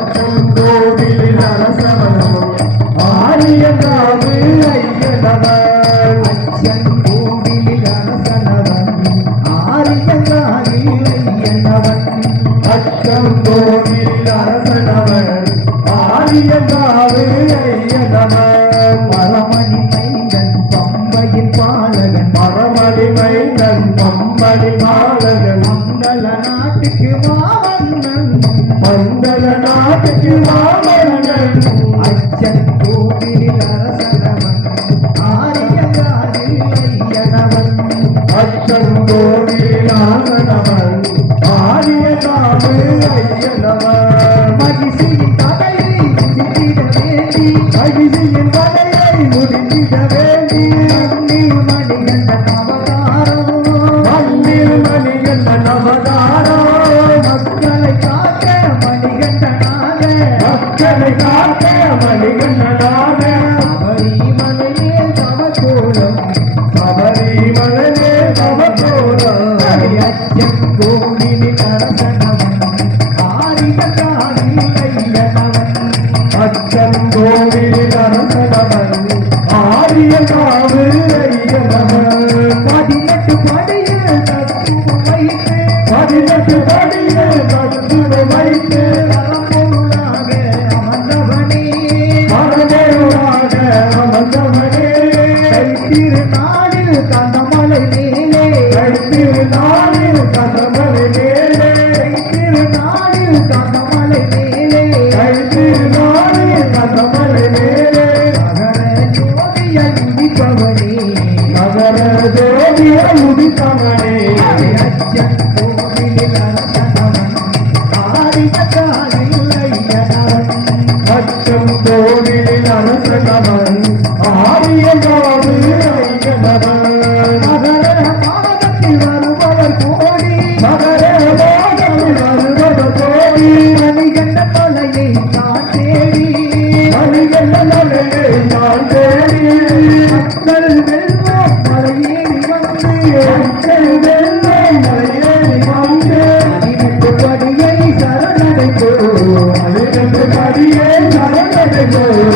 அச்சங்கோவில் அரசவனும் ஆரியங்காவு ஐயனவர் அச்சங்கோவில் அரசனவன் ஆரியங்காவில் ஐயனவன் அச்சங்கோவில் அரசனவன் ஆரியங்காவு ஐயனவன் மரமணி மைந்தன் பம்பையின் பாலகன் மரமணி மைந்தன் பம்படி பாலகன் மங்கள நாட்டுக்கு மாவண்ணன் மங்கள நாட்டுக்கு மாவண்ணன் அச்சன் கோவிலில் அரசனவன் ஆரியங்காவில் ஐயனவன் அச்சன் கோவிலில் அரசனவன் ஆரியங்காவில் ஐயனவன் மகிழ்ச்சியின் கதையை முடித்திட வேண்டி மகிழ்ச்சியின் கதையை முடித்திட வேண்டி மண்ணில் மணிகண்டன் அவதாரம் மக்களை காக்க மணிகண்டனாக மக்களை காக்க மணிகண்டனாக சபரிமலையே தவக்கோலம் சபரிமலையே தவக்கோலம் அச்சன் கோவிலில் அரசனவன் ஆரியங்காவில் ஐயனவன் அச்சன் கோவிலில் அரசனவன் ஆரியங்காவில் ஐயனவன் 18 படியில் தத்துவம் வைத்து 18 படியில் தத்துவம் வைத்து பரம்பொருளாக அமர்ந்தவனே பரம்பொருளாக அமர்ந்தவனே கைத்திருநாளில் கந்தமலை மேலே கைத்திருநாளில் கந்தமலை மேலே கைத்திருநாளில் கந்தமலை மேலே கைத்திருநாளில் கந்தமலை மேலே நகர ஜோதியை உதிப்பவனே நகர ஜோதியை உதிப்பவனே அச்சன் கோவிலில் அரசனவன் ஆரியங்காவில் ஐயனவன் அச்சன் கோவிலில் அரசனவன் ஆரியங்காவில் ஐயனவன் மகர மாதத்தில் வருபவர் கோடி மகர மாதத்தில் வருபவர் கோடி மணிகண்ட மலையை நான் தேடி மணிகண்ட மலையை நான் தேடி மக்கள் வெல்வோம் மலையேறி வந்து மக்கள் வெல்வோம் மலையேறி வந்து 18 படியை சரணடைந்தோம் 18 படியை சரணடைந்தோம்